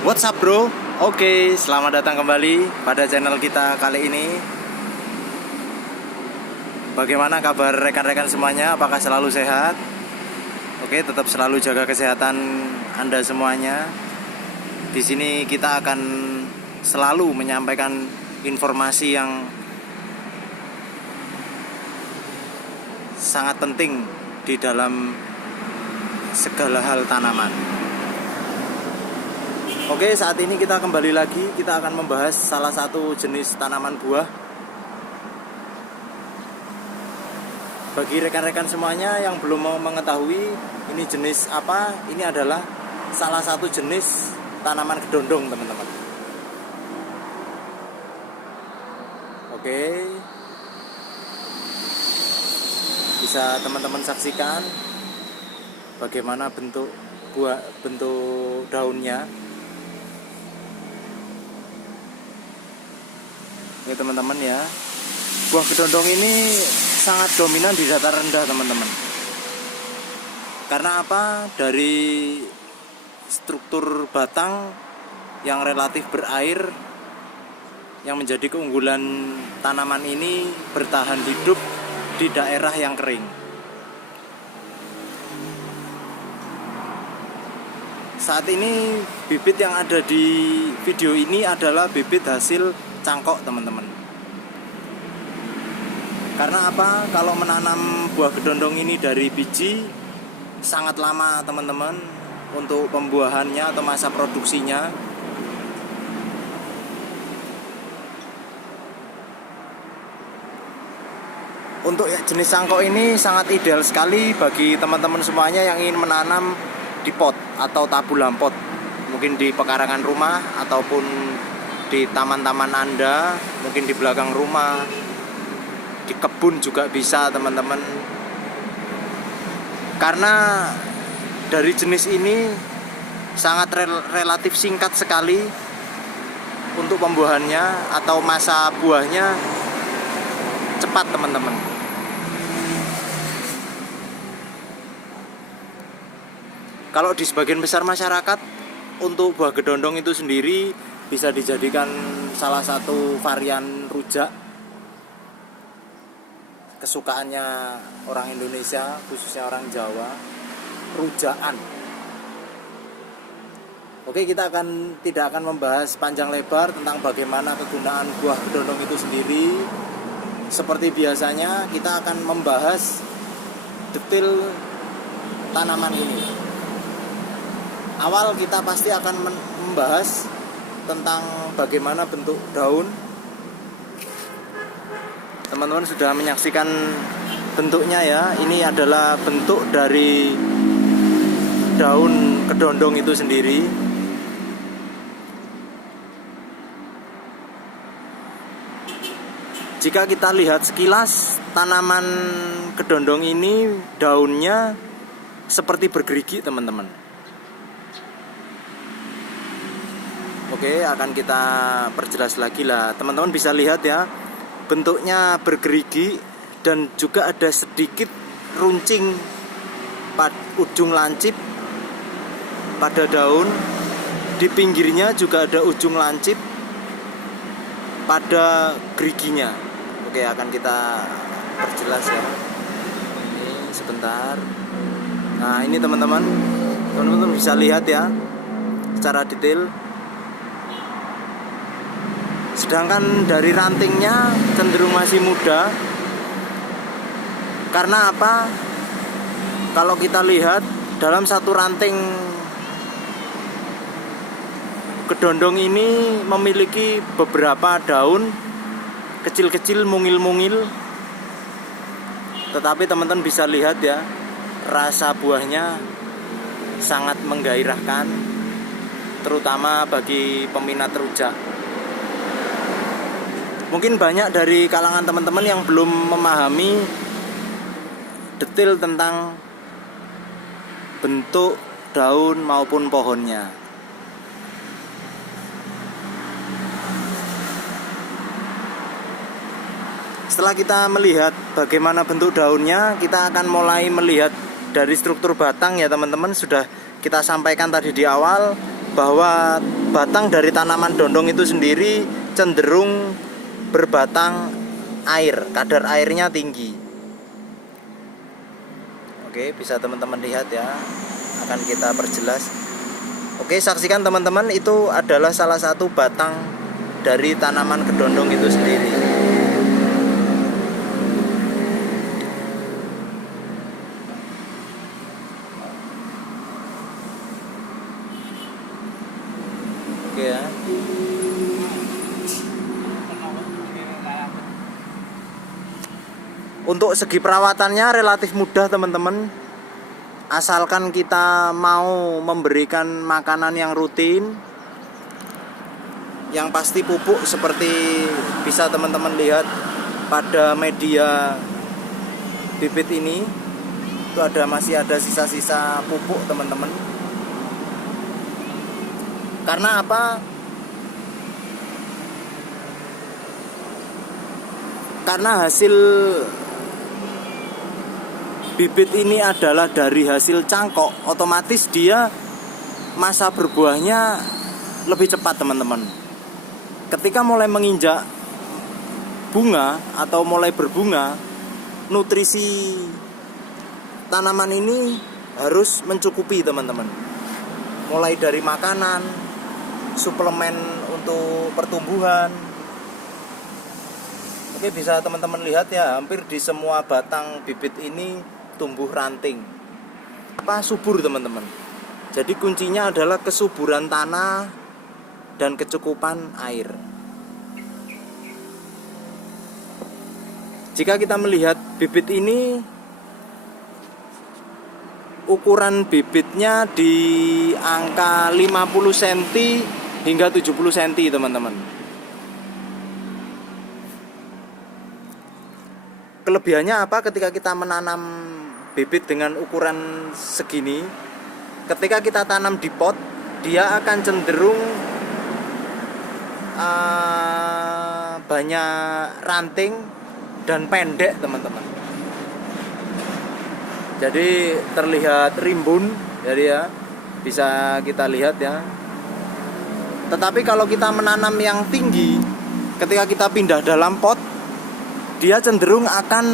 What's up bro? Oke, selamat datang kembali pada channel kita kali ini. Bagaimana kabar rekan-rekan semuanya? Apakah selalu sehat? Oke, tetap selalu jaga kesehatan Anda semuanya. Di sini kita akan selalu menyampaikan informasi yang sangat penting di dalam segala hal tanaman. Oke, saat ini kita kembali lagi. Kita akan membahas salah satu jenis tanaman buah. Bagi rekan-rekan semuanya yang belum mau mengetahui ini jenis apa, ini adalah salah satu jenis tanaman kedondong, teman-teman. Oke, bisa teman-teman saksikan bagaimana bentuk daunnya. Oke teman-teman ya, buah kedondong ini sangat dominan di dataran rendah, teman-teman. Karena apa? Dari struktur batang yang relatif berair, yang menjadi keunggulan tanaman ini bertahan hidup di daerah yang kering. Saat ini bibit yang ada di video ini adalah bibit hasil cangkok, teman-teman. Karena apa? Kalau menanam buah kedondong ini dari biji sangat lama, teman-teman, untuk pembuahannya atau masa produksinya. Untuk jenis cangkok ini sangat ideal sekali bagi teman-teman semuanya yang ingin menanam di pot atau tabulam pot, mungkin di pekarangan rumah ataupun di taman-taman Anda, mungkin di belakang rumah, di kebun juga bisa, teman-teman. Karena dari jenis ini sangat relatif singkat sekali untuk pembuahannya atau masa buahnya cepat, teman-teman. Kalau di sebagian besar masyarakat, untuk buah kedondong itu sendiri bisa dijadikan salah satu varian rujak kesukaannya orang Indonesia, khususnya orang Jawa, rujakan. Oke, kita tidak akan membahas panjang lebar tentang bagaimana kegunaan buah kedondong itu sendiri. Seperti biasanya, kita akan membahas detail tanaman ini. Awal kita pasti akan membahas tentang bagaimana bentuk daun. Teman-teman sudah menyaksikan bentuknya ya. Ini adalah bentuk dari daun kedondong itu sendiri. Jika kita lihat sekilas, tanaman kedondong ini daunnya seperti bergerigi, teman-teman. Oke, akan kita perjelas lagi lah. Teman-teman bisa lihat ya, bentuknya bergerigi dan juga ada sedikit runcing pada ujung lancip pada daun. Di pinggirnya juga ada ujung lancip pada geriginya. Oke, akan kita perjelas ya. Ini sebentar. Nah, ini teman-teman bisa lihat ya secara detail. Sedangkan dari rantingnya cenderung masih muda. Karena apa? Kalau kita lihat dalam satu ranting kedondong ini memiliki beberapa daun kecil-kecil, mungil-mungil. Tetapi teman-teman bisa lihat ya, rasa buahnya sangat menggairahkan, terutama bagi peminat rujak. Mungkin banyak dari kalangan teman-teman yang belum memahami detail tentang bentuk daun maupun pohonnya. Setelah kita melihat bagaimana bentuk daunnya, kita akan mulai melihat dari struktur batang ya teman-teman. Sudah kita sampaikan tadi di awal bahwa batang dari tanaman dondong itu sendiri cenderung berbatang air, kadar airnya tinggi. Oke, bisa teman-teman lihat ya, akan kita perjelas. Oke, saksikan teman-teman, itu adalah salah satu batang dari tanaman kedondong itu sendiri. Oke ya. Untuk segi perawatannya relatif mudah teman-teman, asalkan kita mau memberikan makanan yang rutin. Yang pasti pupuk seperti bisa teman-teman lihat pada media bibit ini, itu masih ada sisa-sisa pupuk teman-teman. Karena apa? Karena hasil bibit ini adalah dari hasil cangkok, otomatis dia masa berbuahnya lebih cepat teman-teman. Ketika mulai menginjak bunga atau mulai berbunga, nutrisi tanaman ini harus mencukupi teman-teman. Mulai dari makanan, suplemen untuk pertumbuhan. Oke, bisa teman-teman lihat ya, hampir di semua batang bibit ini tumbuh ranting. Subur teman-teman. Jadi kuncinya adalah kesuburan tanah dan kecukupan air. Jika kita melihat bibit ini, ukuran bibitnya di angka 50 cm hingga 70 cm teman-teman. Kelebihannya apa ketika kita menanam bibit dengan ukuran segini? Ketika kita tanam di pot, dia akan cenderung banyak ranting dan pendek teman-teman. Jadi terlihat rimbun, jadi ya bisa kita lihat ya. Tetapi kalau kita menanam yang tinggi, ketika kita pindah dalam pot, dia cenderung akan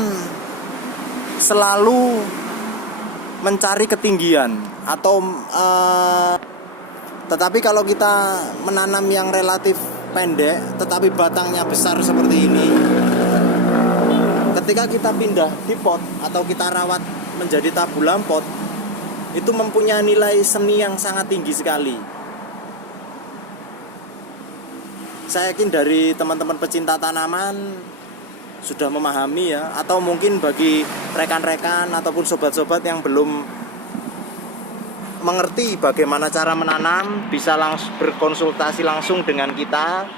selalu mencari ketinggian atau tetapi kalau kita menanam yang relatif pendek tetapi batangnya besar seperti ini, ketika kita pindah di pot atau kita rawat menjadi tabulam pot, itu mempunyai nilai seni yang sangat tinggi sekali. Saya yakin dari teman-teman pecinta tanaman sudah memahami ya, atau mungkin bagi rekan-rekan ataupun sobat-sobat yang belum mengerti bagaimana cara menanam, bisa langsung berkonsultasi langsung dengan kita.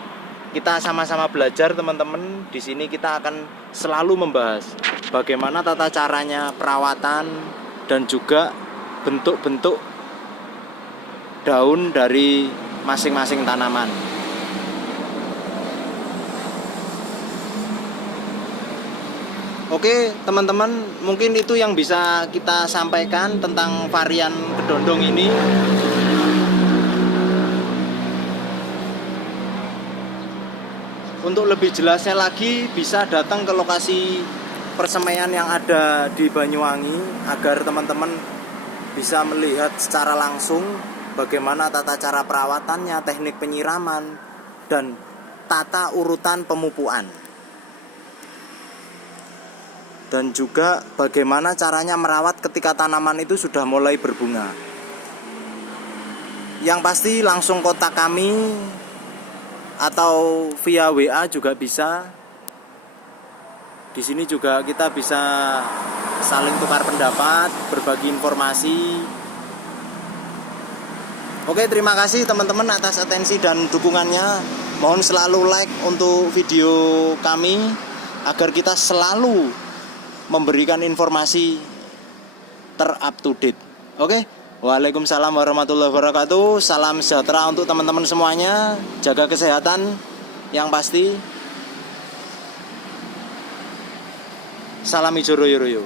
Kita sama-sama belajar teman-teman. Di sini kita akan selalu membahas bagaimana tata caranya perawatan dan juga bentuk-bentuk daun dari masing-masing tanaman. Oke teman-teman, mungkin itu yang bisa kita sampaikan tentang varian kedondong ini. Untuk lebih jelasnya lagi, bisa datang ke lokasi persemaian yang ada di Banyuwangi, agar teman-teman bisa melihat secara langsung bagaimana tata cara perawatannya, teknik penyiraman, dan tata urutan pemupukan. Dan juga bagaimana caranya merawat ketika tanaman itu sudah mulai berbunga. Yang pasti langsung kontak kami atau via WA juga bisa. Di sini juga kita bisa saling tukar pendapat, berbagi informasi. Oke, terima kasih teman-teman atas atensi dan dukungannya. Mohon selalu like untuk video kami agar kita selalu memberikan informasi ter-up to date. Oke? Waalaikumsalam warahmatullahi wabarakatuh. Salam sejahtera untuk teman-teman semuanya. Jaga kesehatan yang pasti. Salam hijau royo-royo.